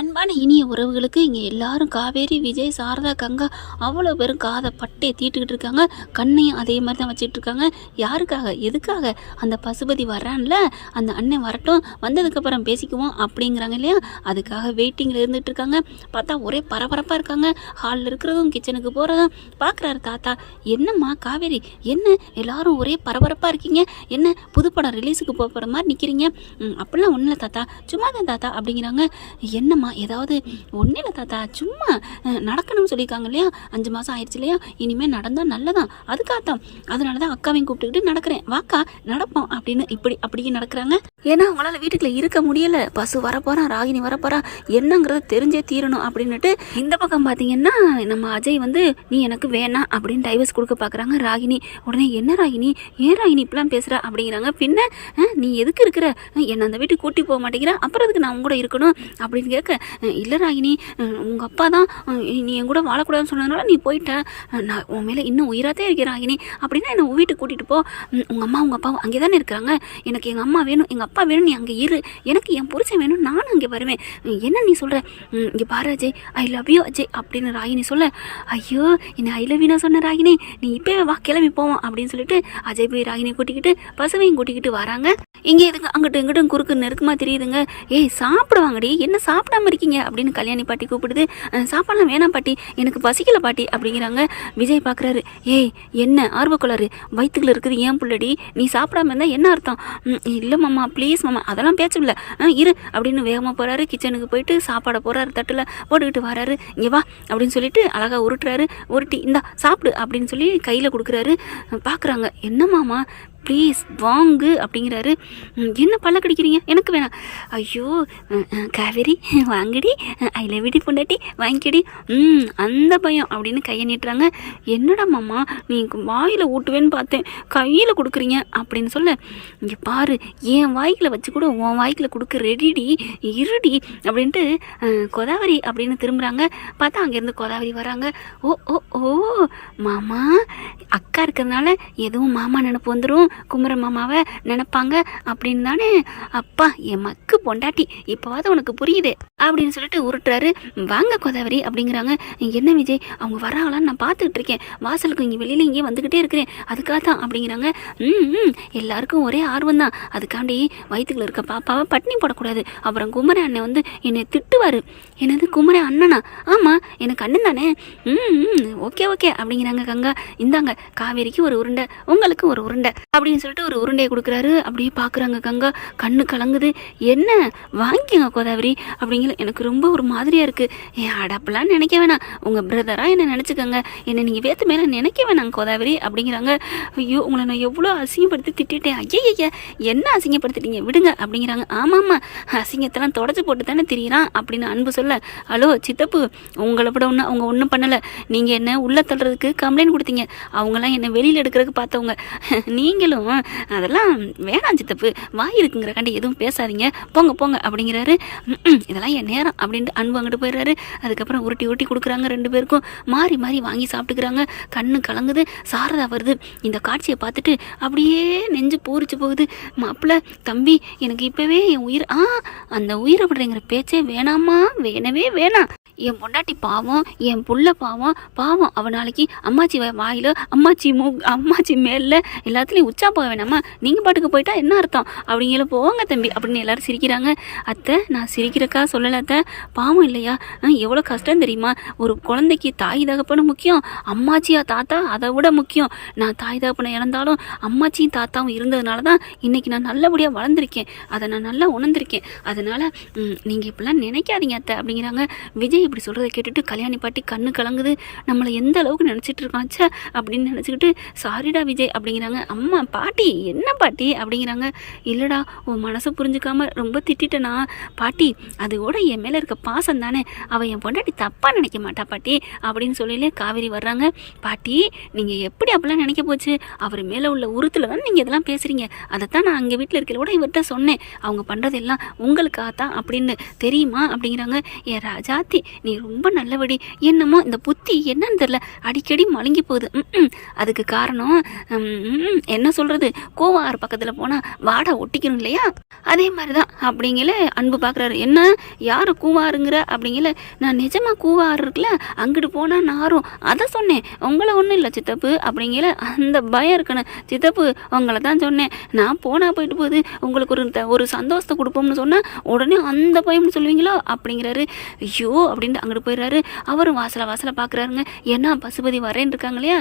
அன்பான இனிய உறவுகளுக்கு இங்கே எல்லாரும் காவேரி, விஜய், சாரதா, கங்கா அவ்வளோ பேரும் காதை பட்டையை தீட்டுக்கிட்டு இருக்காங்க. கண்ணையும் அதே மாதிரி தான் வச்சுட்டு இருக்காங்க. யாருக்காக, எதுக்காக? அந்த பசுபதி வர்றான்ல, அந்த அண்ணன் வரட்டும், வந்ததுக்கப்புறம் பேசிக்குவோம் அப்படிங்கிறாங்க இல்லையா, அதுக்காக வெயிட்டிங்கில் இருந்துகிட்டு இருக்காங்க. பார்த்தா ஒரே பரபரப்பாக இருக்காங்க. ஹாலில் இருக்கிறதும் கிச்சனுக்கு போகிறதும் பார்க்குறாரு தாத்தா. என்னம்மா காவேரி, என்ன எல்லாரும் ஒரே பரபரப்பாக இருக்கீங்க? என்ன புதுப்படம் ரிலீஸுக்கு போகிற மாதிரி நிற்கிறீங்க? அப்படிலாம் ஒன்றும் இல்லை தாத்தா, சும்மா தான் தாத்தா அப்படிங்கிறாங்க. என்னம்மா ஏதாவது? ஒன்றும் இல்லை தாத்தா, சும்மா நடக்கணும்னு சொல்லியிருக்காங்க இல்லையா, 5 மாதம் ஆயிடுச்சு இல்லையா, இனிமேல் நடந்தால் நல்லதான், அதுக்காகத்தான், அதனால தான் அக்காவையும் கூப்பிட்டுக்கிட்டு நடக்கிறேன், வாக்கா நடப்போம் அப்படின்னு அப்படியே நடக்கிறாங்க. ஏன்னா அவங்களால வீட்டுக்குள்ள இருக்க முடியல. பசு வரப்போறான், ராகினி வரப்போறா, என்னங்கிறத தெரிஞ்சே தீரணும் அப்படின்னுட்டு இந்த பக்கம் பார்த்தீங்கன்னா நம்ம அஜய் வந்து நீ எனக்கு வேணாம் அப்படின்னு டைவர்ஸ் கொடுக்க பார்க்குறாங்க. ராகினி உடனே என்ன ராகினி, ஏன் ராகினி இப்படிலாம் பேசுகிற அப்படிங்கிறாங்க. பின்ன நீ எதுக்கு இருக்கிற, என்னை அந்த வீட்டுக்கு கூட்டி போக மாட்டேங்கிற, அப்புறம் அதுக்கு நான் உங்க கூட இருக்கணும் அப்படின்னு கேட்க, இல்லை ராகினி உங்கள் அப்பா தான் நீ என் கூட வாழக்கூடாதுன்னு சொன்னதுனால நீ போயிட்ட, நான் உன் மேலே இன்னும் உயிராகத்தே இருக்கேன் ராகினி, அப்படின்னா என்னை வீட்டுக்கு கூட்டிகிட்டு போ, உங்கள் அம்மா உங்கள் அப்பா அங்கே தானே இருக்கிறாங்க, எனக்கு எங்கள் அம்மா வேணும், எங்கள் அப்பா வேணும், நீ அங்கே இரு, எனக்கு என் புருஷன் வேணும், நானும் அங்கே வருவேன், என்ன நீ சொல்கிற, இங்கே பாரு Ajay, I love you Ajay அப்படின்னு ராகினி சொல்ல, ஐயோ என்ன ஐ லவ் யூ நான் சொன்ன ராகினி, நீ இப்போவே வா கிளம்பி போவோம் அப்படின்னு சொல்லிட்டு அஜய் போய் ராகினியை கூட்டிக்கிட்டு பசுவையும் கூட்டிக்கிட்டு வராங்க. இங்கே எதுங்க அங்கிட்டும் இங்கிட்டும் குறுக்கு நெருக்கமாக தெரியுதுங்க. ஏய் சாப்பிடுவாங்கடி, என்ன சாப்பிடாம இருக்கீங்க அப்படின்னு கல்யாணி பாட்டி கூப்பிடுது. சாப்பாடலாம் வேணாம் பாட்டி, எனக்கு பசிக்கல பாட்டி அப்படிங்கிறாங்க. விஜய் பார்க்குறாரு, ஏய் என்ன ஆர்வக்குள்ளாரு, வயிற்றுக்குள்ள இருக்குது ஏன் புள்ளடி, நீ சாப்பிடாம இருந்தால் என்ன அர்த்தம்? இல்லை மாமா ப்ளீஸ் மாமா, அதெல்லாம் பேச்சு இல்லை, இரு அப்படின்னு வேகமாக போகிறாரு. கிச்சனுக்கு போயிட்டு சாப்பாடை போகிறாரு, தட்டில் போட்டுக்கிட்டு வராரு. இங்கே வா அப்படின்னு சொல்லிட்டு அழகாக உருட்டுறாரு. உருட்டி இந்தா சாப்பிடு அப்படின்னு சொல்லி கையில் கொடுக்குறாரு. பார்க்குறாங்க, என்ன மாமா ப்ளீஸ் வாங்கு அப்படிங்கிறாரு. என்ன பல்ல கடிக்கிறீங்க, எனக்கு வேணாம். ஐயோ காவேரி வாங்கடி, ஐ லவ் யூ பொண்டாட்டி வாங்கிக்கடி, அந்த பயம் அப்படின்னு கையை நீட்டுறாங்க. என்னடா மாமா நீ வாயில் ஊட்டுவேன்னு பார்த்தேன், கையில் கொடுக்குறீங்க அப்படின்னு சொல்ல, இங்கே பாரு என் வாய்க்கில் வச்சு கூட உன் வாய்க்கில் கொடுக்க ரெடிடி, இருடி அப்படின்ட்டு கோதாவரி அப்படின்னு திரும்புகிறாங்க. பார்த்தா அங்கேருந்து கோதாவரி வராங்க. ஓ ஓ ஓ மாமா, அக்கா இருக்கிறதுனால எதுவும் மாமா நினப்பு வந்துடும், குமர மாமாவை நினைப்பாங்க அப்படின்னு தானே. அப்பா என் மக்கு பொண்டாட்டி, இப்போவாது உனக்கு புரியுது அப்படின்னு சொல்லிட்டு உருட்டுறாரு. வாங்க கோதாவரி அப்படிங்கிறாங்க. என்ன விஜய் அவங்க வராங்களான்னு நான் பார்த்துக்கிட்டு இருக்கேன், வாசலுக்கு இங்கே வெளியில் இங்கே வந்துக்கிட்டே இருக்கிறேன், அதுக்காக தான் அப்படிங்கிறாங்க. எல்லாருக்கும் ஒரே ஆர்வம் தான், அதுக்காண்டி வயிற்றுக்குள்ள இருக்க பாப்பாவை பட்டினி போடக்கூடாது, அப்புறம் குமர அண்ணன் வந்து என்னை திட்டுவார். என்னது குமர அண்ணனா? ஆமாம் எனக்கு அண்ணன் தானே. ஓகே ஓகே அப்படிங்கிறாங்க. கங்கா இந்தாங்க காவேரிக்கு ஒரு உருண்டை, உங்களுக்கு ஒரு உருண்டை அப்படின்னு சொல்லிட்டு ஒரு உருண்டையை கொடுக்குறாரு. அப்படியே பார்க்குறாங்க கங்கா, கண்ணு கலங்குது. என்ன வாங்கிக்கோங்க கோதாவரி அப்படிங்கிற, எனக்கு ரொம்ப ஒரு மாதிரியாக இருக்குது. என் அடப்பெல்லாம் நினைக்க வேணாம், உங்கள் பிரதராக என்னை நினச்சிக்கோங்க, என்னை நீங்கள் வேற்று மேலே நினைக்க வேணாங்க கோதாவரி அப்படிங்கிறாங்க. ஐயோ உங்களை நான் எவ்வளோ அசிங்கப்படுத்தி திட்டேன், ஐயா என்ன அசிங்கப்படுத்திட்டீங்க விடுங்க அப்படிங்கிறாங்க. ஆமாம்மா அசிங்கத்தெல்லாம் தொடச்சி போட்டு தானே திரியிறான் அப்படின்னு அன்பு சொல்ல, ஹலோ சித்தப்பு உங்களை விட ஒன்று அவங்க ஒன்றும் பண்ணலை, நீங்கள் என்ன உள்ளே தள்ளுறதுக்கு கம்ப்ளைண்ட் கொடுத்தீங்க, அவங்களாம் என்னை வெளியில் எடுக்கிறதுக்கு பார்த்தவங்க, நீங்களும் அதெல்லாம் வேணாம் சித்தப்பு, வாய் இருக்குங்கிற கண்டி எதுவும் பேசாதீங்க, போங்க போங்க அப்படிங்கிறாரு. இதெல்லாம் என் நேரம் அப்படின்ட்டு அன்பு அங்கிட்டு போயிடுறாரு. அதுக்கப்புறம் உருட்டி உருட்டி கொடுக்குறாங்க, 2 பேருக்கும் மாறி மாறி வாங்கி சாப்பிட்டுக்கிறாங்க. கண்ணு கலங்குது. சாரதா வருது. இந்த காட்சியை பார்த்துட்டு அப்படியே நெஞ்சு பூரிச்சு போகுது. மாப்பிள்ள தம்பி எனக்கு இப்போவே என் உயிர், அந்த உயிரை விடுறேங்கிற பேச்சே வேணாமா, வேணவே வேணாம், என் பொண்டாட்டி பாவம், என் புள்ள பாவம், அவன் நாளைக்கு அம்மாச்சி வாயில், அம்மாச்சி மேலில் எல்லாத்துலேயும் உச்சா போக வேணாமா, நீங்கள் பாட்டுக்கு போயிட்டா என்ன அர்த்தம் அப்படிங்கிற, போங்க தம்பி அப்படின்னு எல்லாரும் சிரிக்கிறாங்க. அத்தை நான் சிரிக்கிறக்கா சொல்லலை அத்தை, பாவம் இல்லையா, எவ்வளோ கஷ்டம் தெரியுமா, ஒரு குழந்தைக்கு தாய் தகப்பனும் முக்கியம், அம்மாச்சியா தாத்தா அதை விட முக்கியம், நான் தாய் தகப்பனை இழந்தாலும் அம்மாச்சியும் தாத்தாவும் இருந்ததுனால தான் இன்றைக்கி நான் நல்லபடியாக வளர்ந்துருக்கேன், அதை நான் நல்லா உணர்ந்திருக்கேன், அதனால் நீங்கள் இப்படிலாம் நினைக்காதீங்க அத்தை அப்படிங்கிறாங்க. விஜய் இப்படி சொல்கிறத கேட்டுட்டு கல்யாணி பாட்டி கண்ணு கலங்குது. நம்மளை எந்த அளவுக்கு நினச்சிட்டு இருக்காச்சா அப்படின்னு நினச்சிக்கிட்டு, சாரிடா விஜய் அப்படிங்கிறாங்க. அம்மா பாட்டி என்ன பாட்டி அப்படிங்கிறாங்க. இல்லைடா உன் மனசை புரிஞ்சுக்காம ரொம்ப திட்டேனா பாட்டி, அது கூட என் மேலே இருக்க பாசம் தானே, அவள் என் பொண்டாட்டி தப்பாக நினைக்க மாட்டா பாட்டி அப்படின்னு சொல்லிலே காவேரி வர்றாங்க. பாட்டி நீங்கள் எப்படி அப்படிலாம் நினைக்க போச்சு, அவர் மேலே உள்ள உருத்தில் தான் நீங்கள் இதெல்லாம் பேசுகிறீங்க, அதைத்தான் நான் அங்கே வீட்டில் இருக்கிற கூட இவர்கிட்ட சொன்னேன், அவங்க பண்ணுறதெல்லாம் உங்களுக்காகத்தான் அப்படின்னு தெரியுமா அப்படிங்கிறாங்க. என் ராஜாத்தி நீ ரொம்ப நல்லபடி, என்னமோ இந்த புத்தி என்னன்னு தெரியல அடிக்கடி மழுங்கி போகுது, அதுக்கு காரணம் என்ன சொல்கிறது, கோவம் ஆறு பக்கத்தில் போனால் வாடை ஒட்டிக்கணும் இல்லையா? அதே மாதிரி தான் அப்படிங்கல அன்பு பார்க்குறாரு. என்ன யார் கூவாருங்கிற அப்படிங்கல, நான் நிஜமாக கூவாறு இருக்குல்ல அங்கிட்டு போனால் நாரும், அதை சொன்னேன், உங்களை ஒன்றும் இல்லை சித்தப்பு அப்படிங்கல. அந்த பயம் இருக்கணும் சித்தப்பு, உங்களை தான் சொன்னேன், நான் போனால் போயிட்டு போகுது, உங்களுக்கு ஒரு சந்தோஷத்தை கொடுப்போம்னு சொன்னால் உடனே அந்த பயம்னு சொல்லுவீங்களோ அப்படிங்கிறாரு. ஐயோ அப்படின்ட்டு அங்கிட்டு போயிடுறாரு. அவரும் வாசலை பார்க்குறாருங்க. ஏன்னா பசுபதி வரேன்னு இருக்காங்க இல்லையா?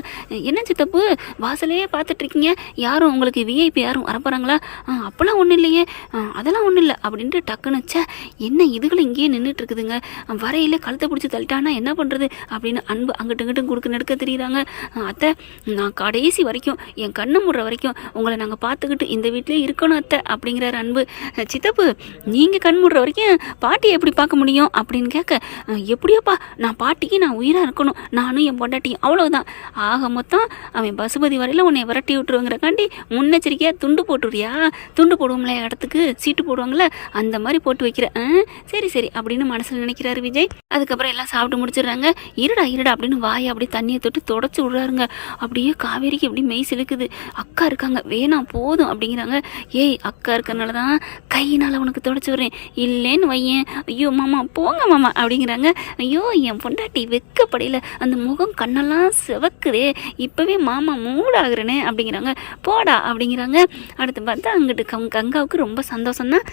என்ன சித்தப்பு வாசலையே பார்த்துட்டு இருக்கீங்க, யாரும் உங்களுக்கு விஐபி யாரும் வரப்போகிறாங்களா? அப்போல்லாம் ஒன்றும் இல்லையே, அதெல்லாம் ஒன்றும் இல்லை அப்படின்ட்டு டக்குனுச்சா, என்ன இதுகளும் இங்கேயே நின்றுட்டு இருக்குதுங்க, வரையில கழுத்தை பிடிச்சி தள்ளிட்டானா என்ன பண்ணுறது அப்படின்னு அன்பு அங்கிட்டு இங்கிட்டும் கொடுக்க நடுக்க தெரியுறாங்க. அத்தை, நான் கடைசி வரைக்கும் என் கண்ணை முடுற வரைக்கும் உங்களை நாங்கள் பார்த்துக்கிட்டு இந்த வீட்டிலே இருக்கணும் அத்தை அப்படிங்கிறாரு அன்பு. சித்தப்பு, நீங்கள் கண் முடுற வரைக்கும் பாட்டியை எப்படி பார்க்க முடியும் அப்படின்னு கேட்க, எப்படியோப்பா நான் பாட்டிக்கு நான் உயிராக இருக்கணும், நானும் என் பொண்டாட்டியும், அவ்வளோதான். ஆக மொத்தம் அவன் பசுபதி வரையில் உன்னை விரட்டி விட்டுருவாங்கிறக்காண்டி முன்னெச்சரிக்கையாக துண்டு போட்டுறியா? துண்டு போடுவோம்ல இடத்துக்கு சீட்டு போடுவாங்களே அந்த மாதிரி போட்டு வைக்கிறேன். சரி சரி அப்படின்னு மனசில் நினைக்கிறாரு விஜய். அதுக்கப்புறம் எல்லாம் சாப்பிட்டு முடிச்சிடுறாங்க. இருடா அப்படின்னு வாயை அப்படியே தண்ணியை தொட்டு தொடச்சி விடுறாருங்க. அப்படியே காவேரிக்கு எப்படி மெய் சிலுக்குது. அக்கா இருக்காங்க, வேணாம் போதும் அப்படிங்கிறாங்க. ஏய், அக்கா இருக்கனால தான் கையினால் உனக்கு தொடச்சி விடுறேன், இல்லைன்னு வையேன். ஐயோ மாமா போங்க மாமா அப்படிங்கிறாங்க. ஐயோ என் பொண்டாட்டி வெக்கப்படையில் அந்த முகம் கண்ணெல்லாம் சிவக்குதே, இப்போவே மாமா மூடாகிறேனே அப்படிங்கிறாங்க. போடா அப்படிங்கிறாங்க. அடுத்து பார்த்தா அங்கிட்டு கங்காவுக்கு ரொம்ப சந்தோஷம் தான்.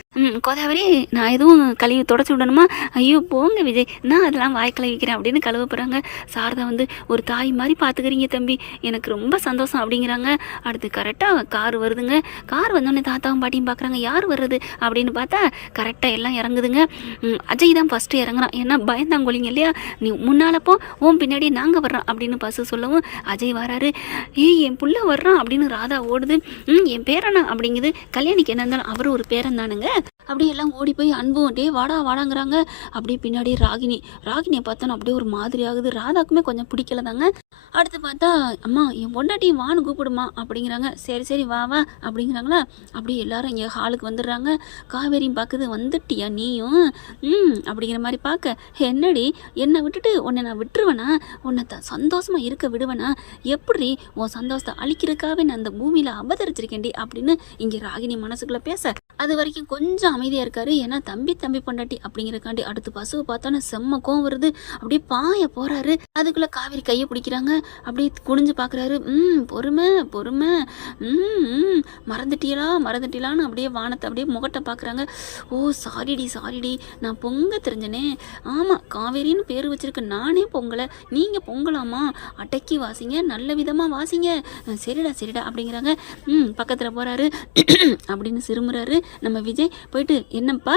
கோதாவரி, நான் எதுவும் கழுவி தொடச்சி விடணுமா? ஐயோ போங்க விஜய், நான் அதெல்லாம் வாய் கழுவிக்கிறேன் அப்படின்னு கழுவ போகிறாங்க. சாரதா வந்து ஒரு தாய் மாதிரி பார்த்துக்கிறீங்க தம்பி, எனக்கு ரொம்ப சந்தோஷம் அப்படிங்கிறாங்க. அடுத்து கரெக்டாக கார் வருதுங்க. கார் வந்தோடனே தாத்தாவும் பாட்டியும் பார்க்குறாங்க, யார் வர்றது அப்படின்னு பார்த்தா கரெக்டாக எல்லாம் இறங்குதுங்க. அஜய் தான் ஃபஸ்ட்டு இறங்குறான், ஏன்னா பயந்தாங்கொழிங்க இல்லையா, நீ முன்னாலப்போ ஓம் பின்னாடி நாங்கள் வர்றோம் அப்படின்னு பசு சொல்லவும் அஜய் வராரு. ஏய் என் புள்ள வர்றான் அப்படின்னு ராதா ஓடுது. என் பேரனா அப்படிங்குது. கல்யாணிக்கு என்ன இருந்தாலும் அவரும் ஒரு பேரன் தானுங்க. அப்படியே எல்லாம் ஓடி போய் அன்பும் டே வாடாங்கிறாங்க. அப்படியே பின்னாடி ராகினியை பார்த்தோன்னா அப்படியே ஒரு மாதிரி ஆகுது. ராதாக்குமே கொஞ்சம் பிடிக்கல தாங்க. அடுத்து பார்த்தா, அம்மா என் பொண்டாட்டியும் வான்னு கூப்பிடுமா அப்படிங்கிறாங்க. சரி வா அப்படிங்கிறாங்களா. அப்படியே எல்லாரும் இங்கே ஹாலுக்கு வந்துடுறாங்க. காவேரியும் பார்க்குது, வந்துட்டியா நீயும் அப்படிங்கிற மாதிரி பார்க்க, என்னடி என்னை விட்டுட்டு உன்னை நான் விட்டுருவேனா, உன்னை சந்தோஷமாக இருக்க விடுவேனா, எப்படி உன் சந்தோஷத்தை அழிக்கிறதுக்காகவே நான் அந்த பூமியில் அவதரிச்சிருக்கேன்டி அப்படின்னு இங்கே ராகினி மனசுக்குள்ளே பேச, அது வரைக்கும் கொஞ்சம் அமைதியாக இருக்காரு. ஏன்னா தம்பி பண்ணுறாட்டி அப்படிங்கிறக்காண்டி. அடுத்து பசுவை பார்த்தோன்னா செம்ம கோவம் வருது. அப்படியே பாய போகிறாரு. அதுக்குள்ளே காவேரி கையை பிடிக்கிறாங்க. அப்படியே குனிஞ்சு பார்க்குறாரு. பொறுமை மறந்துட்டீலான்னு அப்படியே வானத்தை அப்படியே முகட்டை பார்க்குறாங்க. ஓ சாரிடி நான் பொங்க தெரிஞ்சனே. ஆமாம், காவேரின்னு பேர் வச்சிருக்க நானே பொங்கலை, நீங்கள் பொங்கலாமா, அடக்கி வாசிங்க, நல்ல விதமாக வாசிங்க. சரிடா அப்படிங்கிறாங்க. பக்கத்தில் போகிறாரு. அப்படின்னு சிறுமுறாரு நம்ம விஜய். போயிட்டு என்னப்பா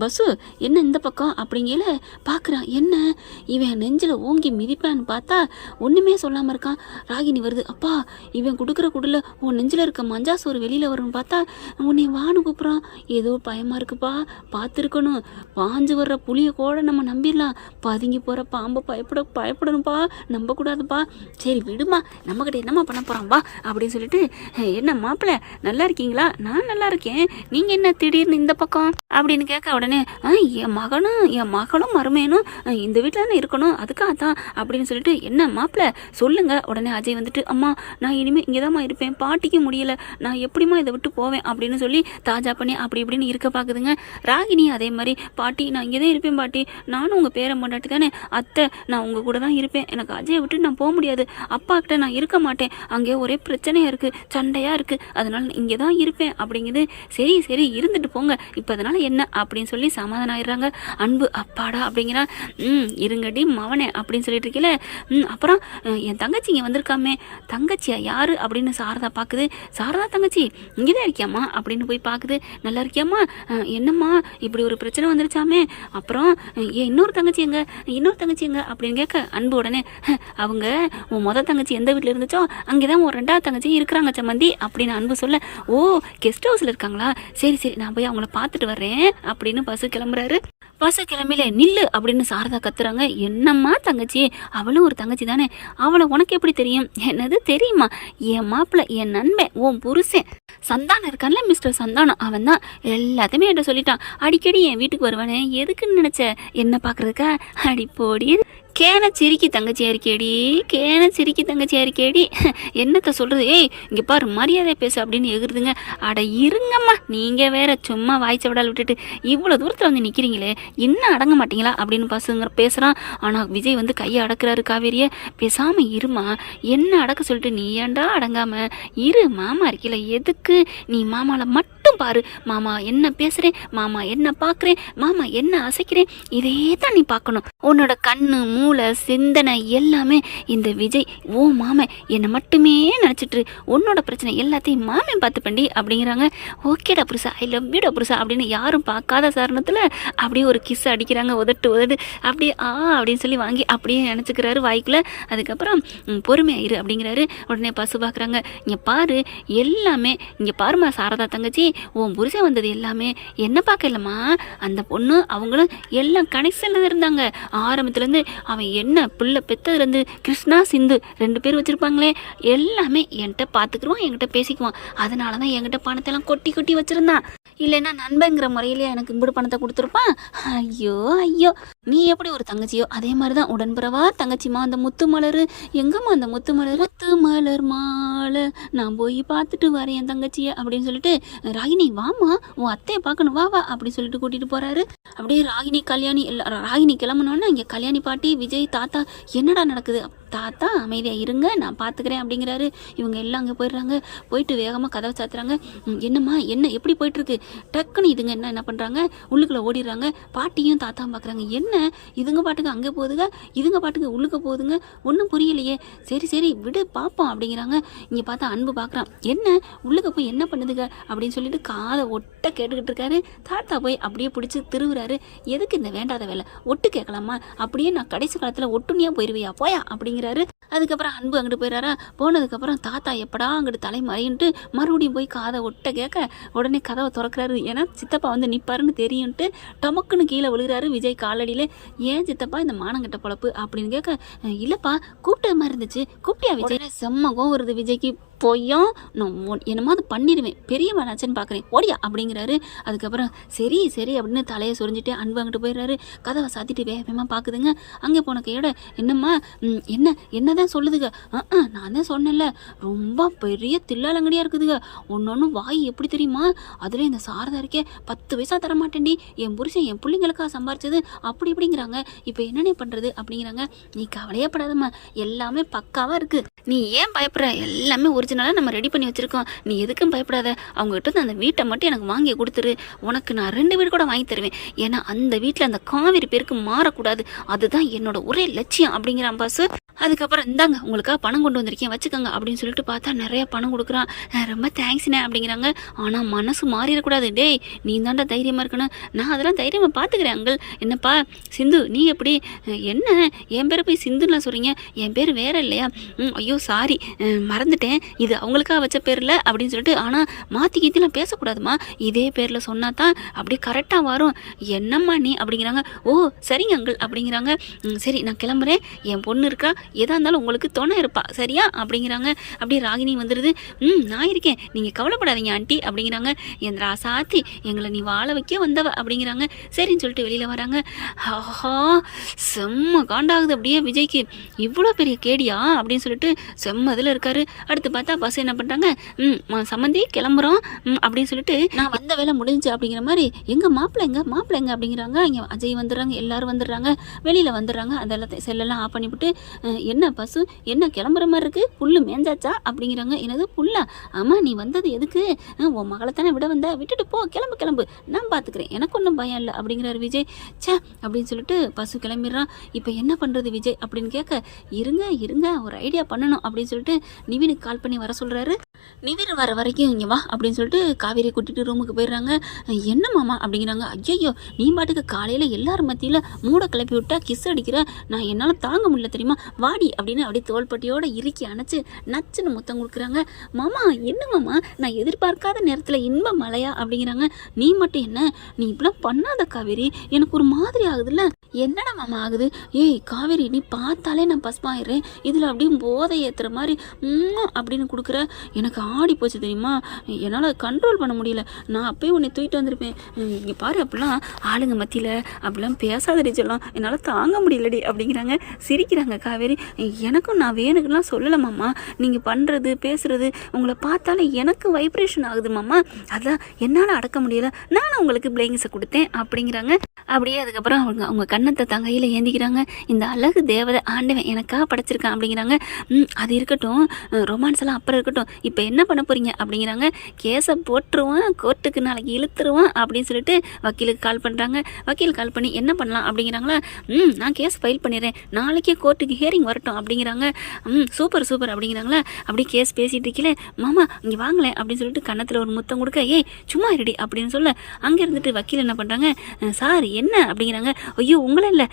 பசு என்ன இந்த பக்கம் அப்படிங்கல பார்க்குறான். என்ன இவன் நெஞ்சில் ஓங்கி மிதிப்பான்னு பார்த்தா ஒன்றுமே சொல்லாமல் இருக்கான். ராகினி வருது. அப்பா இவன் கொடுக்குற குடில் உன் நெஞ்சில் இருக்க மஞ்சா சோறு வெளியில் வரும்னு பார்த்தா உன்னை வான்னு கூப்பிட்றான். ஏதோ பயமாக இருக்குப்பா, பார்த்துருக்கணும். பாஞ்சு வர்ற புளியை கூட நம்ம நம்பிடலாம், பதுங்கி போகிற பாம்பை பயப்படணும்ப்பா, நம்பக்கூடாதுப்பா. சரி விடுமா, நம்மக்கிட்ட என்னம்மா பண்ண போகிறான்பா அப்படின்னு சொல்லிட்டு, என்ன மாப்பிள்ளை நல்லா இருக்கீங்களா? நான் நல்லா இருக்கேன், நீங்கள் என்ன திடீர்னு இந்த பக்கம் அப்படின்னு கேட்க, உடனே என் மகளும் மருமையனும் இந்த வீட்டில் தானே இருக்கணும், அதுக்காகத்தான் அப்படின்னு சொல்லிட்டு, என்ன மாப்பிள்ளை சொல்லுங்க. உடனே அஜய் வந்துட்டு, அம்மா நான் இனிமேல் இங்கே தான்மா இருப்பேன், பாட்டிக்கு முடியல, நான் எப்படிமா இதை விட்டு போவேன் அப்படின்னு சொல்லி தாஜா பண்ணி அப்படி இப்படின்னு இருக்க பார்க்குதுங்க. ராகினி அதே மாதிரி, பாட்டி நான் இங்கே தான் இருப்பேன் பாட்டி, நானும் உங்கள் பேரை பொண்டாட்டி தானே, அத்தை நான் உங்கள் கூட தான் இருப்பேன், எனக்கு அஜயை விட்டு நான் போக முடியாது, அப்பா கிட்ட நான் இருக்க மாட்டேன், அங்கே ஒரே பிரச்சனையாக இருக்குது, சண்டையாக இருக்குது, அதனால இங்கே தான் இருப்பேன் அப்படிங்குது. சரி இருந்துட்டு போங்க, இப்போ அதனால என்ன அப்படின்னு சொல்லி சமாதானம் ஆயிடுறாங்க. அன்பு அப்பாடா அப்படிங்கிறா. இருங்கடி மவனே அப்படின்னு சொல்லிட்டு இருக்கல. அப்புறம் என் தங்கச்சி இங்கே வந்திருக்காமே. தங்கச்சியா யாரு அப்படின்னு சாரதா பார்க்குது. சாரதா தங்கச்சி இங்கே தான் இருக்கியாம்மா அப்படின்னு போய் பார்க்குது. நல்லா இருக்கியாம்மா? என்னம்மா இப்படி ஒரு பிரச்சனை வந்துருச்சாமே, அப்புறம் இன்னொரு தங்கச்சி எங்க அப்படின்னு கேட்க, அன்பு உடனே அவங்க உன் மொதல் தங்கச்சி எந்த வீட்டில் இருந்துச்சோ அங்கே தான் உன் ரெண்டாவது தங்கச்சி இருக்கிறாங்க சம்மந்தி அப்படின்னு அன்பு சொல்ல, ஓ கெஸ்ட் ஹவுஸில் இருக்காங்களா, சரி நான் போய் அவங்கள பார்த்துட்டு வர்றேன் அப்படின்னு பஸ் கிளம்புறாரு. பஸ் கிளம்பில நில்லு அப்படின்னு சாரதா கத்துறாங்க. என்னம்மா தங்கச்சி, அவளும் ஒரு தங்கச்சி தானே, அவளை உனக்கு எப்படி தெரியும்? என்னது தெரியுமா? என் மாப்பிள்ளை, என் நண்பன், உன் புருஷன் சந்தானம் இருக்கான்ல, மிஸ்டர் சந்தானம், அவன் தான் எல்லாத்தையுமே என்கிட்ட சொல்லிட்டான். அடிக்கடி என் வீட்டுக்கு வருவானே, எதுக்குன்னு நினைச்ச, என்ன பார்க்கறதுக்கா? அடி போடி கேன சிரிக்கி தங்கச்சியா இருக்கேடி, கேன சிரிக்கி தங்கச்சியா இருக்கேடி, என்னத்த சொல்கிறது, ஏய் இங்கே பாரு மரியாதையை பேசு அப்படின்னு எகுறுதுங்க. அட இருங்கம்மா, நீங்கள் வேற சும்மா வாய்ச்ச விடால் விட்டுட்டு இவ்வளோ தூரத்தில் வந்து நிற்கிறீங்களே, இன்னும் அடங்க மாட்டீங்களா அப்படின்னு பசுங்க பேசுகிறான். ஆனால் விஜய் வந்து கையை அடக்குறாரு காவேரியை. பேசாமல் இருமா, என்ன அடக்க சொல்லிட்டு நீ ஏன்டா அடங்காமல் இரு, மாமா இருக்கல, எதுக்கு நீ மாமாவில் மட்டும் பாரு, மாமா என்ன பேசுகிறேன், மாமா என்ன பார்க்குறேன், மாமா என்ன அசைக்கிறேன், இதே தான் நீ பார்க்கணும். உன்னோட கண்ணு மூளை சிந்தனை எல்லாமே இந்த விஜய் ஓ மாமன் என்னை மட்டுமே நினச்சிட்டு உன்னோட பிரச்சனை எல்லாத்தையும் மாமன் பார்த்துப்பண்டி அப்படிங்கிறாங்க. ஓகேடா புருஷா, ஐ லவ் யூடா புருஷா அப்படின்னு யாரும் பார்க்காத சரணத்தில் அப்படியே ஒரு கிஸ் அடிக்கிறாங்க. உதட்டு அப்படியே அப்படின்னு சொல்லி வாங்கி அப்படியே நினச்சிக்கிறாரு வாய்க்குள்ள. அதுக்கப்புறம் பொறுமையாயிரு அப்படிங்கிறாரு. உடனே பசு பார்க்குறாங்க. இங்கே பாரு எல்லாமே, இங்கே பாருமா சாரதா தங்கச்சி, உன் புருஷன் வந்தது எல்லாமே என்ன பார்க்க இல்லைம்மா, அந்த பொண்ணு அவங்களும் எல்லாம் கனெக்ஷனில் இருந்தாங்க. ஆரம்பத்துலேருந்து அவன் என்ன பிள்ளை பெற்றதுலேருந்து கிருஷ்ணா சிந்து 2 பேர் வச்சுருப்பாங்களே, எல்லாமே என்கிட்ட பார்த்துக்குருவான், என்கிட்ட பேசிக்குவான். அதனால தான் என்கிட்ட பணத்தெல்லாம் கொட்டி கொட்டி வச்சுருந்தான். இல்லைன்னா நண்பங்கிற முறையிலே எனக்கு இம்புடு பணத்தை கொடுத்துருப்பான். ஐயோ ஐயோ, நீ எப்படி ஒரு தங்கச்சியோ அதே மாதிரி தான் உடன்புறவா தங்கச்சிமா. அந்த முத்து மலர் எங்கம்மா, அந்த முத்து மலர், முத்து மலர் மாலை நான் போய் பார்த்துட்டு வரேன் என் தங்கச்சியை அப்படின்னு சொல்லிட்டு, ராகினி வாமா உன் அத்தையை பார்க்கணும், வா வா அப்படின்னு சொல்லிட்டு கூட்டிகிட்டு போகிறாரு. அப்படியே ராகினி கல்யாணி ராகினி கிளம்புனோன்னா இங்கே கல்யாணி பாட்டி விஜய் தாத்தா என்னடா நடக்குது, தாத்தா அமைதியாக இருங்க நான் பார்த்துக்கிறேன் அப்படிங்கிறாரு. இவங்க எல்லாம் அங்கே போயிடுறாங்க. போயிட்டு வேகமாக கதவை சாத்துறாங்க. என்னம்மா என்ன எப்படி போயிட்டுருக்கு, டக்குன்னு இதுங்க என்ன பண்ணுறாங்க, உள்ளுக்குள்ளே ஓடிடுறாங்க. பாட்டியும் தாத்தாவும் பார்க்குறாங்க. என்ன இதுங்க பாட்டுக்கு அங்கே போகுதுங்க, இதுங்க பாட்டுக்கு உள்ளுக்க போகுதுங்க, ஒன்றும் புரியலையே, சரி சரி விடு பார்ப்போம் அப்படிங்கிறாங்க. இங்கே பார்த்தா அன்பு பார்க்குறான். என்ன உள்ளுக்க போய் என்ன பண்ணுதுங்க அப்படின்னு சொல்லிட்டு காதை ஒட்ட கேட்டுக்கிட்டு இருக்காரு. தாத்தா போய் அப்படியே பிடிச்சி திருவுறாரு. எதுக்கு இந்த வேண்டாத வேலை, ஒட்டு கேட்கலாமா, அப்படியே நான் கடைசி காலத்தில் ஒட்டுனியா போயிடுவியா போயா அப்படிங்கிறாரு. அதுக்கப்புறம் அன்பு அங்கிட்டு போயிடாரா. போனதுக்கப்புறம் தாத்தா எப்படா அங்கிட்டு தலை மறையின்ட்டு மறுபடியும் போய் காதை ஒட்ட கேட்க உடனே கதவை திறக்கிறாரு. ஏன்னா சித்தப்பா வந்து நிற்பாருன்னு தெரியும்ட்டு டமக்குன்னு கீழே விழுகிறாரு விஜய் காலடியில். ஏன் சித்தப்பா இந்த மானங்கட்ட பொழப்பு அப்படின்னு கேட்க, இல்லைப்பா கூப்பிட்டது மாதிரி இருந்துச்சு, கூப்பிட்டியா விஜய். செம்ம கோவம் வருது விஜய்க்கு. பொய்யும் நான் என்னமோ அது பண்ணிடுவேன், பெரிய மனாச்சன்னு பார்க்குறேன் ஓடியா அப்படிங்கிறாரு. அதுக்கப்புறம் சரி சரி அப்படின்னு தலையை சொரிஞ்சிட்டு அன்பு அங்கிட்டு போயிடுறாரு. கதவை சாத்திட்டு வேகமாக பார்க்குதுங்க. அங்கே போன கையோட என்னம்மா என்னதான் சொல்லுதுங்க, நான் தான் சொன்னேன்ல ரொம்ப பெரிய தில்லாலங்கடியாக இருக்குதுங்க, ஒன்று வாய் எப்படி தெரியுமா, அதில் இந்த சாரதா இருக்கே 10 பைசா தர மாட்டேன்டி, என் புருஷன் என் பிள்ளைங்களுக்காக சம்பாரிச்சது அப்படி இப்படிங்கிறாங்க, இப்போ என்னென்ன பண்ணுறது அப்படிங்கிறாங்க. நீ கவலையப்படாதம்மா, எல்லாமே பக்காவாக இருக்குது, நீ ஏன் பயப்படுற, எல்லாமே ஒரிஜினலாக நம்ம ரெடி பண்ணி வச்சுருக்கோம், நீ எதுக்கும் பயப்படாத, அவங்ககிட்ட அந்த வீட்டை மட்டும் எனக்கு வாங்கி கொடுத்துரு, உனக்கு நான் 2 வீடு கூட வாங்கி தருவேன், ஏன்னா அந்த வீட்டில் அந்த காவேரி பேருக்கு மாறக்கூடாது, அதுதான் என்னோட ஒரே லட்சியம் அப்படிங்கிறான் பாசு. அதுக்கப்புறம் இந்தாங்க உங்களுக்காக பணம் கொண்டு வந்திருக்கேன் வச்சுக்கோங்க அப்படின்னு சொல்லிட்டு பார்த்தா நிறைய பணம் கொடுக்குறான். ரொம்ப தேங்க்ஸ்ண்ணே அப்படிங்கிறாங்க. ஆனால் மனசு மாறிடக்கூடாது, டேய் நீ தாண்டா தைரியமாக இருக்கணும், நான் அதெல்லாம் தைரியமாக பார்த்துக்கிறேன் அங்கிள். என்னப்பா சிந்து நீ எப்படி, என்ன என் பேரை போய் சிந்துலாம் சொல்கிறீங்க, என் பேர் வேற இல்லையா, ஐயோ சாரி மறந்துட்டேன், இது அவங்களுக்காக வச்ச பேரில் அப்படின்னு சொல்லிட்டு, ஆனால் மாற்றி கீத்திலாம் பேசக்கூடாதுமா, இதே பேரில் சொன்னா தான் அப்படியே கரெக்டாக வரும், என்னம்மா நீ அப்படிங்கிறாங்க. ஓ சரிங்க அங்கிள் அப்படிங்கிறாங்க. சரி நான் கிளம்புறேன், என் பொண்ணு இருக்கா, எதாக இருந்தாலும் உங்களுக்கு துணை இருப்பா சரியா அப்படிங்கிறாங்க. அப்படியே ராகினி வந்துடுது. நான் இருக்கேன் நீங்கள் கவலைப்படாதீங்க ஆண்டி அப்படிங்கிறாங்க. என் ராசாத்தி எங்களை நீ வாழ வைக்க வந்தவ அப்படிங்கிறாங்க. சரின்னு சொல்லிட்டு வெளியில் வராங்க. ஆஹா செம்ம காண்டாகுது அப்படியே விஜய்க்கு, இவ்வளோ பெரிய கேடியா அப்படின்னு சொல்லிட்டு செம்ம இதில் இருக்காரு. அடுத்து பார்த்தா பஸ் என்ன பண்ணுறாங்க, சம்மந்தி கிளம்புறோம் அப்படின்னு சொல்லிட்டு, நான் வந்த வேலை முடிஞ்சு அப்படிங்கிற மாதிரி, எங்கள் மாப்பிள்ளைங்க அப்படிங்கிறாங்க. இங்கே அஜய் வந்துடுறாங்க, எல்லாரும் வந்துடுறாங்க, வெளியில் வந்துடுறாங்க. அதெல்லாம் செல்லெல்லாம் ஆஃப் பண்ணிவிட்டு, என்ன பசு என்ன கிளம்புற மாதிரி இருக்குது, புல்லு மேஞ்சாச்சா அப்படிங்கிறாங்க. என்னது புல்லா, ஆமாம் நீ வந்தது எதுக்கு, உன் மகளை தானே விட வந்த, விட்டுட்டு போ கிளம்பு நான் பார்த்துக்கிறேன், எனக்கு ஒன்றும் பயம் இல்லை அப்படிங்கிறாரு விஜய். சே அப்படின்னு சொல்லிட்டு பசு கிளம்பிடுறான். இப்போ என்ன பண்ணுறது விஜய் அப்படின்னு கேட்க, இருங்க ஒரு ஐடியா பண்ணணும் அப்படின்னு சொல்லிட்டு நிவினுக்கு கால் பண்ணி வர சொல்கிறாரு. நிவின் வர வரைக்கும் இங்கே வா அப்படின்னு சொல்லிட்டு காவேரியை கூட்டிகிட்டு ரூமுக்கு போயிடுறாங்க. என்ன மாமா அப்படிங்கிறாங்க. ஐயோ நீ பாட்டுக்கு காலையில் எல்லாரும் மத்தியில் மூட கிளப்பி விட்டா கிஸ் அடிக்கிற, நான் என்னால் தாங்க முடியல தெரியுமா, வாடி அப்படின்னு அப்படியே தோள்பட்டியோட இறுக்கி அணைச்சு நச்சுன்னு முத்தம் கொடுக்குறாங்க. மாமா என்ன மாமா, நான் எதிர்பார்க்காத நேரத்தில் இன்ப மழையா அப்படிங்கிறாங்க. நீ மட்டும் என்ன, நீ இப்படிலாம் பண்ணாத காவேரி, எனக்கு ஒரு மாதிரி ஆகுதுல்ல. என்னடா மாமா ஆகுது? ஏய் காவேரி, நீ பார்த்தாலே நான் பஸ்மாயிடுறேன், இதில் அப்படியே போதை ஏற்றுற மாதிரி அப்படின்னு கொடுக்குற. எனக்கு ஆடி போச்சு தெரியுமா, என்னால் கண்ட்ரோல் பண்ண முடியல. நான் அப்போயே உன்னை தூக்கிட்டு வந்திருப்பேன். இங்கே பாரு, அப்படிலாம் ஆளுங்க மத்தியில் அப்படிலாம் பேசாதடி சொல்லலாம், என்னால் தாங்க முடியலடி அப்படிங்கிறாங்க. சிரிக்கிறாங்க காவேரி. எனக்கும் நான் வேணுக்குலாம் சொல்லலை மாமா, நீங்கள் பண்ணுறது பேசுகிறது உங்களை பார்த்தாலே எனக்கு வைப்ரேஷன் ஆகுது மாமா, அதான் என்னால் அடக்க முடியல, நானும் உங்களுக்கு பிளேங்கிஸை கொடுத்தேன் அப்படிங்கிறாங்க. அப்படியே அதுக்கப்புறம் அவங்க கண்ணத்தை தங்கையில் ஏந்திக்கிறாங்க. இந்த அழகு தேவதை ஆண்டவன் எனக்காக படைச்சிருக்கான் அப்படிங்கிறாங்க. அது இருக்கட்டும், ரொமான்ஸ் எல்லாம் அப்புறம் இருக்கட்டும், இப்போ என்ன பண்ண போகிறீங்க அப்படிங்கிறாங்க. கேஸை போட்டுருவான், கோர்ட்டுக்கு நாளைக்கு இழுத்துருவான் அப்படின்னு சொல்லிட்டு வக்கீலுக்கு கால் பண்ணுறாங்க. வக்கீல் கால் பண்ணி என்ன பண்ணலாம் அப்படிங்கிறாங்களா. நான் கேஸ் ஃபைல் பண்ணிடுறேன், நாளைக்கே கோர்ட்டுக்கு ஹியரிங் வரட்டும் அப்படிங்கிறாங்க. சூப்பர் சூப்பர் அப்படிங்கிறாங்களா. அப்படியே கேஸ் பேசிகிட்டு இருக்கல, மாமா இங்கே வாங்கலேன் அப்படின்னு சொல்லிட்டு கன்னத்தில் ஒரு முத்தம் கொடுக்க, ஏய் சும்மா ரெடி அப்படின்னு சொல்ல, அங்கே இருந்துட்டு வக்கீல் என்ன பண்ணுறாங்க, சார் என்ன அப்படிங்கிறாங்க. ஐயோ உங்களே இல்லை,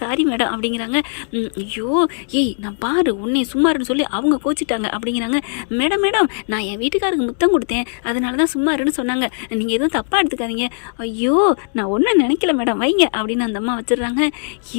சாரி மேடம் அப்படிங்கிறாங்க. ஐயோ ஏய் நான் பாரு உன்னை சும்மாருன்னு சொல்லி அவங்க கோச்சிட்டாங்க அப்படிங்கிறாங்க. மேடம் நான் என் வீட்டுக்காருக்கு முத்தம் கொடுத்தேன், அதனால தான் சும்மாருன்னு சொன்னாங்க, நீங்கள் எதுவும் தப்பாக எடுத்துக்காதீங்க. ஐயோ நான் ஒன்றும் நினைக்கல மேடம், வைங்க அப்படின்னு அந்த அம்மா வச்சிடுறாங்க.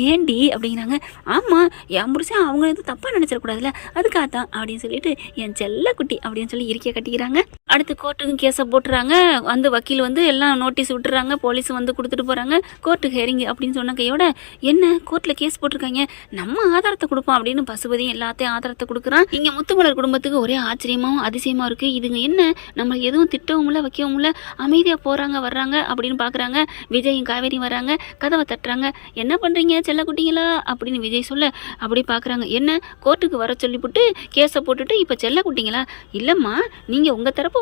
ஏண்டி அப்படிங்கிறாங்க. ஆமாம் என் புருஷன் அவங்க எதுவும் தப்பாக நினச்சிடக்கூடாதுல்ல, அதுக்காகத்தான் அப்படின்னு சொல்லிட்டு என் செல்ல குட்டி அப்படின்னு சொல்லி இருக்க கட்டிக்கிறாங்க. அடுத்து கோர்ட்டுக்கு கேஸை போட்டுறாங்க. வந்து வக்கீல் வந்து எல்லாம் நோட்டீஸ் விட்டுறாங்க, போலீஸ் வந்து கொடுத்துட்டு போகிறாங்க. கோர்ட்டுக்கு ஹேரிங் அப்படின்னு சொன்ன கையோட, என்ன கோர்ட்டில் கேஸ் போட்டிருக்காங்க, நம்ம ஆதாரத்தை கொடுப்போம் அப்படின்னு பசுபதியும் எல்லாத்தையும் ஆதாரத்தை கொடுக்குறான். இங்கே முத்துமலர் குடும்பத்துக்கு ஒரே ஆச்சரியமாகவும் அதிசயமாக இருக்குது. இதுங்க என்ன நம்ம எதுவும் திட்டவும் இல்லை வைக்கவும் இல்லை, அமைதியாக போகிறாங்க வர்றாங்க அப்படின்னு பார்க்குறாங்க. விஜயும் காவேரியும் வராங்க, கதவை தட்டுறாங்க. என்ன பண்ணுறீங்க செல்ல குட்டிங்களா அப்படின்னு விஜய் சொல்ல, அப்படி பார்க்குறாங்க. என்ன கோர்ட்டுக்கு வர சொல்லிவிட்டு கேஸை போட்டுட்டு இப்போ செல்ல குட்டிங்களா? இல்லைம்மா, நீங்கள் உங்கள் தரப்பு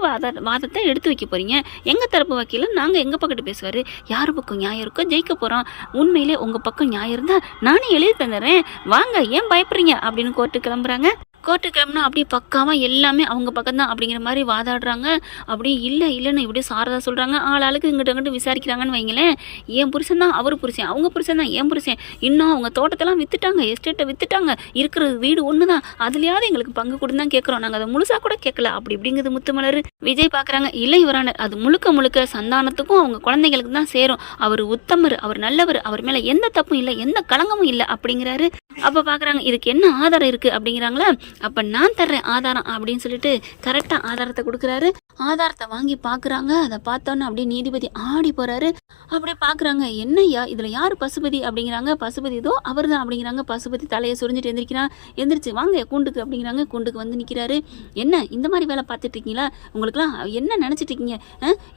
வாதத்தை எடுத்து வைக்க போகிறீங்க, எங்கள் தரப்பு வக்கீல நாங்கள் எங்கள் பக்கத்து பேசுவார், யார் பக்கம் நியாயம் இருக்கோ ஜெயிக்க போகிறோம், உண்மையிலே உங்கள் பக்கம் நியாயம் இருந்தால் நானே எழுதி தந்துடுறேன், வாங்க ஏன் பயப்படுறீங்க அப்படின்னு கோர்ட்டு கிளம்புறாங்க. கோர்ட்டு கிளம்புனா அப்படியே பக்காமல் எல்லாமே அவங்க பக்கம் தான் அப்படிங்கிற மாதிரி வாதாடுறாங்க. அப்படியே இல்லைன்னு இப்படியே சாரதா சொல்கிறாங்க. ஆளுக்கு இங்கிட்ட விசாரிக்கிறாங்கன்னு வைங்களேன். என் புருஷன் தான் அவர் புருஷன், அவங்க புருஷன் தான் என் புருஷன், இன்னும் அவங்க தோட்டத்தெல்லாம் விற்றுட்டாங்க, எஸ்டேட்டை விற்றுட்டாங்க, இருக்கிற வீடு ஒன்று தான், அதுலையாவது எங்களுக்கு பங்கு கொடுத்து தான் கேட்குறோம், நாங்கள் அதை முழுசாக கூட கேட்கல அப்படி இப்படிங்கிறது முத்துமலர். விஜய் பார்க்குறாங்க. இல்லை யுவரானர், அது முழுக்க சந்தானத்துக்கும் அவங்க குழந்தைங்களுக்கு தான் சேரும், அவர் உத்தமர், அவர் நல்லவர், அவர் மேலே எந்த தப்பும் இல்லை, எந்த களங்கமும் இல்லை அப்படிங்கிறாரு. அப்போ பார்க்குறாங்க இதுக்கு என்ன ஆதாரம் இருக்குது அப்படிங்கிறாங்களா. அப்போ நான் தர்றேன் ஆதாரம் அப்படின்னு சொல்லிட்டு கரெக்டாக ஆதாரத்தை கொடுக்குறாரு. ஆதாரத்தை வாங்கி பார்க்குறாங்க. அதை பார்த்தோன்னே அப்படியே நீதிபதி ஆடி போகிறாரு. அப்படியே பார்க்குறாங்க, என்னய்யா இதில் யார் பசுபதி அப்படிங்கிறாங்க. பசுபதி இதோ அவர் தான் அப்படிங்கிறாங்க. பசுபதி தலையை சுரிஞ்சிட்டு எந்திரிக்கிறான். எந்திரிச்சு வாங்க கூண்டுக்கு அப்படிங்கிறாங்க. கூண்டுக்கு வந்து நிற்கிறாரு. என்ன இந்த மாதிரி வேலை பார்த்துட்டு இருக்கீங்களா, உங்களுக்குலாம் என்ன நினச்சிட்டு இருக்கீங்க?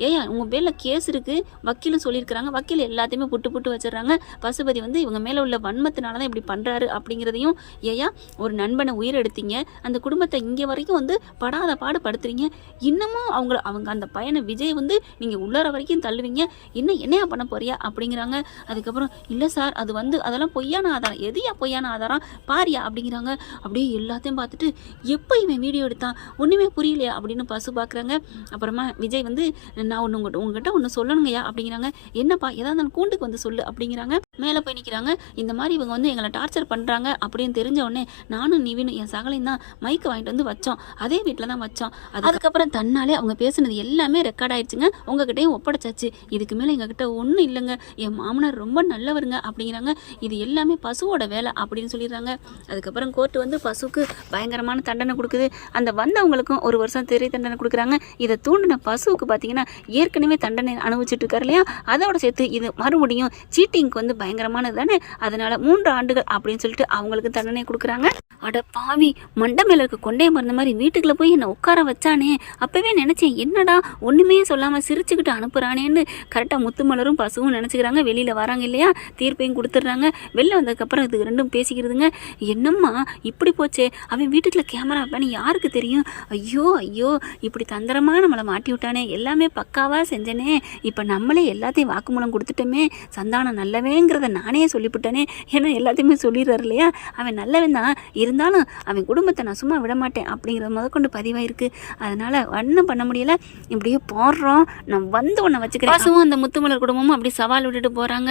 ஏயா உங்கள் பேரில் கேஸ் இருக்குது, வக்கீலும் சொல்லியிருக்கிறாங்க, வக்கீல் எல்லாத்தையுமே புட்டு வச்சிடுறாங்க. பசுபதி வந்து இவங்க மேலே உள்ள வன்மத்தினால தான் இப்படி பண்ணுறாரு அப்படிங்கிறதையும், ஏயா ஒரு நண்பனை உயிரெடுத்தீங்க, அந்த குடும்பத்தை இங்கே வரைக்கும் வந்து படாத பாடு படுத்துறீங்க, இன்னமும் அவங்க அந்த பையனை விஜய் வந்து நீங்கள் உள்ளற வரைக்கும் தள்ளுவீங்க, இன்னும் என்னையா பண்ண போறியா அப்படிங்கிறாங்க. அதுக்கப்புறம் இல்லை சார், அது வந்து அதெல்லாம் பொய்யான ஆதாரம், எதையா பொய்யான ஆதாரம் பாரியா அப்படிங்கிறாங்க. அப்படியே எல்லாத்தையும் பார்த்துட்டு எப்போ இவன் வீடியோ எடுத்தான் ஒன்றுமே புரியலையா அப்படின்னு பசு பார்க்குறாங்க. அப்புறமா விஜய் வந்து நான் உங்ககிட்ட ஒன்று சொல்லணுங்கய்யா அப்படிங்கிறாங்க. என்னப்பா ஏதாவது நான் கூண்டுக்கு வந்து சொல்லு அப்படிங்கிறாங்க. மேலே போய் நிற்கிறாங்க. இந்த மாதிரி இவங்க வந்து எங்களை டார்ச்சர் பண்ணுறாங்க அப்படின்னு தெரிஞ்ச உடனே நானும் நிவினும் என் சகலையும் தான் மைக்கு வாங்கிட்டு வந்து வச்சோம், அதே வீட்டில் தான் வச்சோம். அதுக்கப்புறம் தன்னாலே அவங்க பேசுனது எல்லாமே ரெக்கார்ட் ஆயிடுச்சுங்க, உங்ககிட்டையும் ஒப்படைச்சாச்சு, இதுக்கு மேலே எங்ககிட்ட ஒன்றும் இல்லைங்க, என் மாமனார் ரொம்ப நல்லவருங்க அப்படிங்கிறாங்க. இது எல்லாமே பசுவோட வேலை அப்படின்னு சொல்லிடுறாங்க. அதுக்கப்புறம் கோர்ட்டு வந்து பசுக்கு பயங்கரமான தண்டனை கொடுக்குது. அந்த வந்தவங்களுக்கும் 1 வருஷம் திரை தண்டனை கொடுக்குறாங்க. இதை தூண்டின பசுவுக்கு பார்த்தீங்கன்னா ஏற்கனவே தண்டனை அனுபவிச்சுட்டு இருக்காரு இல்லையா, அதோட சேர்த்து இது மறுபடியும் சீட்டிங்க்கு வந்து பயங்கரமானது தானே, அதனால 3 ஆண்டுகள் அப்படின்னு சொல்லிட்டு அவங்களுக்கு தண்டனை கொடுக்குறாங்க. அட பாவி, மண்டை மேல இருக்க கொண்டே மறந்த மாதிரி வீட்டுக்குள்ள போய் என்னை உட்கார வச்சானே, அப்பவே நினைச்சேன் என்னடா ஒண்ணுமே சொல்லாம சிரிச்சுக்கிட்டு அனுப்புறானேன்னு. கரெக்டா முத்துமலரும் பசுவும் நினைச்சுக்கிறாங்க. வெளியில வராங்க இல்லையா, தீர்ப்பையும் கொடுத்துட்றாங்க. வெளில வந்ததுக்கப்புறம் இது ரெண்டும் பேசிக்கிறதுங்க. என்னம்மா இப்படி போச்சே, அவன் வீட்டுக்குள்ள கேமரா வைப்பானு யாருக்கு தெரியும், ஐயோ இப்படி தந்திரமா நம்மளை மாட்டி விட்டானே, எல்லாமே பக்காவா செஞ்சனே, இப்ப நம்மளே எல்லாத்தையும் வாக்குமூலம் கொடுத்துட்டோமே, சந்தானம் நல்லவேங்க நல்லவங்கிறத நானே சொல்லிவிட்டேனே, ஏன்னா எல்லாத்தையுமே சொல்லிடுறாரு இல்லையா, அவன் நல்லவன் தான், இருந்தாலும் அவன் குடும்பத்தை நான் சும்மா விட மாட்டேன் அப்படிங்கிறத முதற்கொண்டு பதிவாயிருக்கு. அதனால் ஒன்றும் பண்ண முடியல, இப்படியே போடுறோம், நான் வந்து உன்னை வச்சுக்கிறேன். பசுவும் அந்த முத்துமலர் குடும்பமும் அப்படி சவால் விட்டுட்டு போகிறாங்க.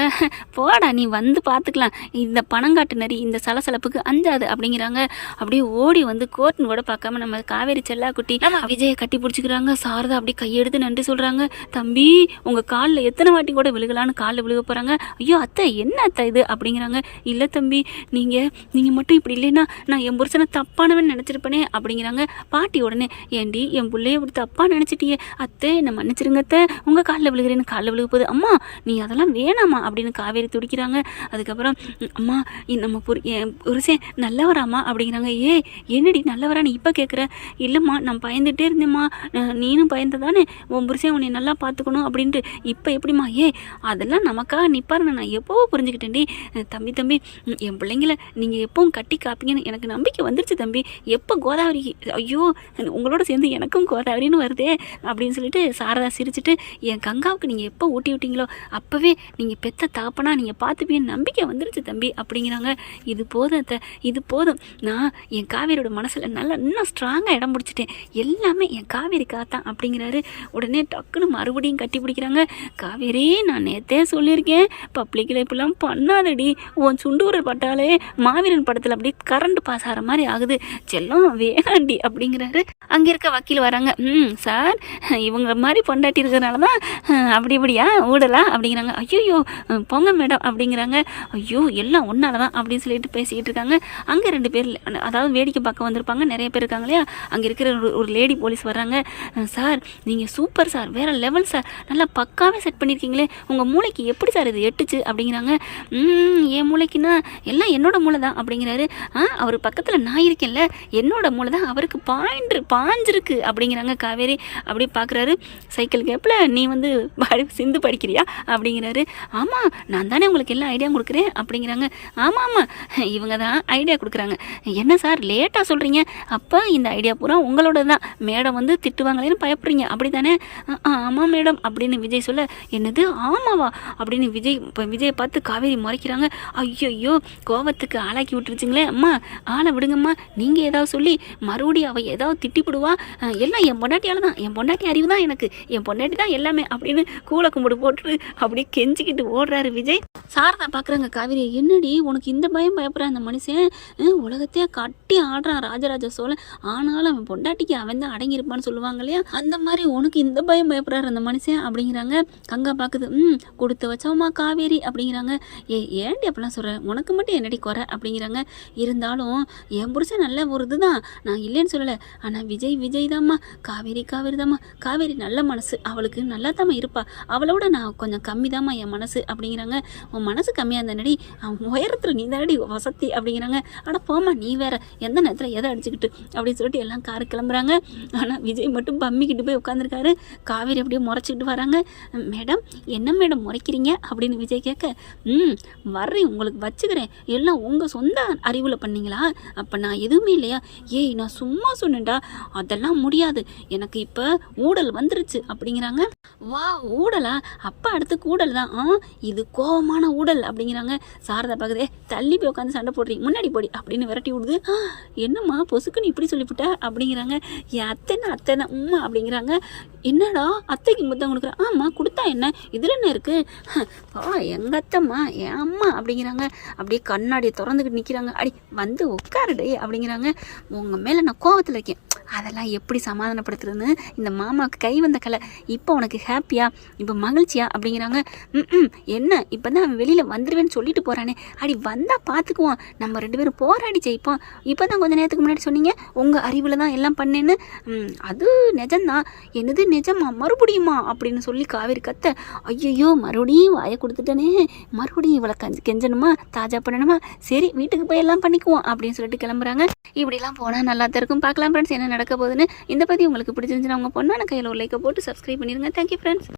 போடா நீ வந்து பார்த்துக்கலாம், இந்த பணங்காட்டு நரி இந்த சலசலப்புக்கு அஞ்சாது அப்படிங்கிறாங்க. அப்படியே ஓடி வந்து கோர்ட்னு கூட பார்க்காம நம்ம காவேரி செல்லாக்குட்டி நம்ம விஜயை கட்டி பிடிச்சிக்கிறாங்க. சாரதா அப்படி கையெடுத்து நன்றி சொல்கிறாங்க. தம்பி உங்கள் காலில் எத்தனை வாட்டி கூட விழுகலான்னு காலில் விழுக போகிறாங்க. ஐயோ அத்தை என்ன அத்தை இது அப்படிங்கிறாங்க. இல்லை தம்பி நீங்கள் மட்டும் இப்படி இல்லைன்னா நான் என் புருஷனை தப்பானவன் நினச்சிருப்பேனே அப்படிங்கிறாங்க. பாட்டி உடனே ஏண்டி என் பிள்ளைய இப்படி தப்பாக நினச்சிட்டியே அத்தை, என்னை மன்னிச்சிருங்க அத்தை, உங்கள் காலில் விழுகிறேன்னு காலில் விழுக போகுது. அம்மா நீ அதெல்லாம் வேணாமா அப்படின்னு காவேரி துடிக்கிறாங்க. அதுக்கப்புறம் அம்மா நம்ம என் புருஷன் நல்லவராம்மா அப்படிங்கிறாங்க. என்னடி நல்லவரான்னு இப்போ கேட்குற? இல்லைம்மா நான் பயந்துகிட்டே இருந்தேம்மா, நீனும் பயந்ததானே, உன் புருஷன் உன்னை நல்லா பார்த்துக்கணும் அப்படின்ட்டு. இப்போ எப்படிம்மா? அதெல்லாம் நமக்காக நிற்பாருன்னு நான் எப்போவோ புரிஞ்சுக்கிட்டேன்டி. தம்பி என் பிள்ளைங்கள நீங்கள் எப்பவும் கட்டி காப்பீங்கன்னு எனக்கு நம்பிக்கை வந்துருச்சு தம்பி. எப்போ கோதாவரி, ஐயோ உங்களோட சேர்ந்து எனக்கும் கோதாவரின்னு வருதே அப்படின்னு சொல்லிட்டு சாரதா சிரிச்சுட்டு, என் கங்காவுக்கு நீங்கள் எப்போ ஊட்டி விட்டீங்களோ அப்போவே நீங்கள் பெத்த தாப்பனா நீங்கள் பார்த்துப்பீங்கன்னு நம்பிக்கை வந்துருச்சு தம்பி அப்படிங்கிறாங்க. இது போதும் அத்தை, இது போதும், நான் என் காவேரியோட மனசில் நல்லா இன்னும் ஸ்ட்ராங்காக இடம் பிடிச்சிட்டேன், எல்லாமே என் காவேரிக்காக தான் அப்படிங்கிறாரு. உடனே டக்குன்னு மறுபடியும் கட்டி பிடிக்கிறாங்க. காவேரி நான் நேற்றே சொல்லியிருக்கேன், பப்ளிக்கில் இப்படிலாம் பண்ணாதடி, உன் சுண்டூரை பட்டாலே மாவீரன் படத்தில் அப்படி கரண்ட் பாஸ் ஆகிற மாதிரி ஆகுது, செல்லம் வேணாண்டி அப்படிங்கிறாரு. அங்கே இருக்க வக்கீல் வராங்க. சார் இவங்க மாதிரி பொண்டாட்டி இருக்கிறதுனால தான் அப்படி இப்படியா ஊடலா அப்படிங்கிறாங்க. ஐயோ போங்க மேடம் அப்படிங்கிறாங்க. ஐயோ எல்லாம் ஒன்றால தான் அப்படின்னு சொல்லிட்டு பேசிக்கிட்டு இருக்காங்க. அங்கே 2 பேர் அதாவது வேடிக்கை பார்க்க வந்திருப்பாங்க, நிறைய பேர் இருக்காங்க இல்லையா. அங்கே இருக்கிற ஒரு லேடி போலீஸ் வர்றாங்க. சார் நீங்கள் சூப்பர் சார், வேறு லெவல் சார், நல்லா பக்காவே செட் பண்ணியிருக்கீங்களே, உங்கள் மூளைக்கு எப்படி சார் இது எட்டுச்சு அப்படிங்கிறாங்க. என் மூளைக்குன்னா எல்லாம் என்னோட மூளை தான் அப்படிங்கிறாரு. அவர் பக்கத்தில் நான் இருக்கேன்ல, என்னோட மூளை தான் அவருக்கு பாஞ்சிருக்கு அப்படிங்கிறாங்க. காவேரி அப்படி பார்க்குறாரு. சைக்கிள் கேப்பில் நீ வந்து சிந்து படிக்கிறியா அப்படிங்கிறாரு. ஆமாம் நான் தானே உங்களுக்கு எல்லாம் ஐடியா கொடுக்குறேன் அப்படிங்கிறாங்க. ஆமாம் இவங்க தான் ஐடியா கொடுக்குறாங்க. என்ன சார் லேட்டாக சொல்கிறீங்க, அப்போ இந்த ஐடியா பூரா உங்களோட தான், மேடம் வந்து திட்டுவாங்களேன்னு பயப்படுறீங்க அப்படி தானே? ஆமாம் மேடம் அப்படின்னு விஜய் சொல்ல, என்னது ஆமாவா அப்படின்னு விஜயை பார்த்து காவேரி முறைக்கிறாங்க. ஐயோ கோவத்துக்கு ஆளாக்கி விட்டுருச்சுங்களே, அம்மா ஆளை விடுங்கம்மா, நீங்கள் ஏதாவது சொல்லி மறுபடியும் அவள் ஏதாவது திட்டிப்பிடுவா, எல்லாம் என் பொண்டாட்டியால் தான், என் பொண்டாட்டி அறிவு தான் எனக்கு, என் பொண்டாட்டி தான் எல்லாமே அப்படின்னு கூளை கும்பிடு போட்டு அப்படியே கெஞ்சிக்கிட்டு ஓடுறாரு விஜய். சாரதா பார்க்குறாங்க. காவேரி என்னடி உனக்கு இந்த பயப்படுறான் அந்த மனுஷன், உலகத்தையே கட்டி ஆடுறான் ராஜராஜ சோழன், ஆனாலும் அவன் பொண்டாட்டிக்கு அவன் தான் அடங்கியிருப்பான்னு சொல்லுவாங்க இல்லையா, அந்த மாதிரி உனக்கு இந்த பயப்படுறாரு அந்த மனுஷன் அப்படிங்கிறாங்க. கங்கா பார்க்குது. கொடுத்து வச்சோமா காவேரி அப்படிங்கிறாங்க. ஏன்டி அப்படிலாம் சொல்கிறேன், உனக்கு மட்டும் என்னடி குறை அப்படிங்கிறாங்க. இருந்தாலும் என் புருஷன் நல்ல ஒரு இதுதான், நான் இல்லைன்னு சொல்லலை, ஆனால் விஜய் தாம்மா, காவேரி தாம்மா, காவேரி நல்ல மனசு, அவளுக்கு நல்லா தாம்மா இருப்பா, அவளோட நான் கொஞ்சம் கம்மி தாம்மா என் மனசு அப்படிங்கிறாங்க. உன் மனசு கம்மியாக இருந்தடி, அவன் உயரத்தில் நீ தானடி வசதி அப்படிங்கிறாங்க. ஆனால் போமா நீ வேற எந்த நேரத்தில் எதை அடிச்சுக்கிட்டு அப்படின்னு சொல்லிட்டு எல்லாம் காரு கிளம்புறாங்க. ஆனால் விஜய் மட்டும் பம்மிக்கிட்டு போய் உட்காந்துருக்காரு. காவேரி அப்படியே முறைச்சிக்கிட்டு வராங்க. மேடம் என்ன மேடம் முறைக்கிறீங்க அப்படின்னு விஜய் கேட்க, வர்றேன் உங்களுக்கு வச்சுக்கிறேன், எல்லாம் உங்கள் சொந்த அறிவில் பண்ணீங்களா, அப்போ நான் எதுவுமே இல்லையா? நான் சும்மா சொன்னேன்டா, அதெல்லாம் முடியாது, எனக்கு இப்போ ஊடல் வந்துருச்சு அப்படிங்கிறாங்க. வா ஊடலா, அப்போ அடுத்து கூடல் தான், இது கோவமான ஊடல் அப்படிங்கிறாங்க. சாரதா பார்க்குதே, தள்ளி போய் உட்காந்து சண்டை போடுறீங்க, முன்னாடி போடி அப்படின்னு விரட்டி விடுது. என்னம்மா பொசுக்குன்னு இப்படி சொல்லிவிட்ட அப்படிங்கிறாங்க. என் அத்தை தான் அப்படிங்கிறாங்க. என்னடா அத்தைக்கு முத்தம் கொடுக்குறேன், ஆமாம் கொடுத்தா என்ன, இதில் என்ன இருக்குது, எங்கள் அத்தைம்மா என் அம்மா அப்படிங்கிறாங்க. அப்படியே கண்ணாடியை திறந்துக்கிட்டு நிற்கிறாங்க. அடி வந்து உட்காருடே அப்படிங்கிறாங்க. உங்கள் மேலே நான் கோவத்தில் இருக்கேன், அதெல்லாம் எப்படி சமாதானப்படுத்துறதுன்னு இந்த மாமாவுக்கு கை வந்த கலை, இப்போ உனக்கு ஹாப்பியா, இப்போ மகிழ்ச்சியா அப்படிங்கிறாங்க. என்ன இப்போ தான் அவன் வெளியில் வந்துடுவேன்னு சொல்லிட்டு போகிறானே, அடி வந்தால் பார்த்துக்குவோம், நம்ம 2 பேரும் போராடி ஜெயிப்போம், இப்போ தான் கொஞ்சம் நேரத்துக்கு முன்னாடி சொன்னீங்க உங்கள் அறிவில் தான் எல்லாம் பண்ணேன்னு, அது நிஜம்தான், என்னது நிஜமா மறுபடியுமா அப்படின்னு சொல்லி காவேரி கத்த, ஐயோ மறுபடியும் வாயை கொடுத்துட்டேனே, மறுபடியும் இவளை கெஞ்சணுமா, தாஜா பண்ணணுமா, சரி வீட்டுக்கு போய் எல்லாம் பண்ணிக்குவோம் அப்படின்னு சொல்லிட்டு கிளம்புறாங்க. இப்படிலாம் போனால் நல்லா தான் இருக்கும். பார்க்கலாம் ஃப்ரெண்ட்ஸ் என்ன நடக்க போகுதுன்னு. இந்த பற்றி உங்களுக்கு பிடிச்சிருந்துச்சுன்னா உங்கள் பொண்ணான கையில் ஒரு லைக்கை போட்டு சப்ஸ்கிரைப் பண்ணிடுங்க. Thank you friends.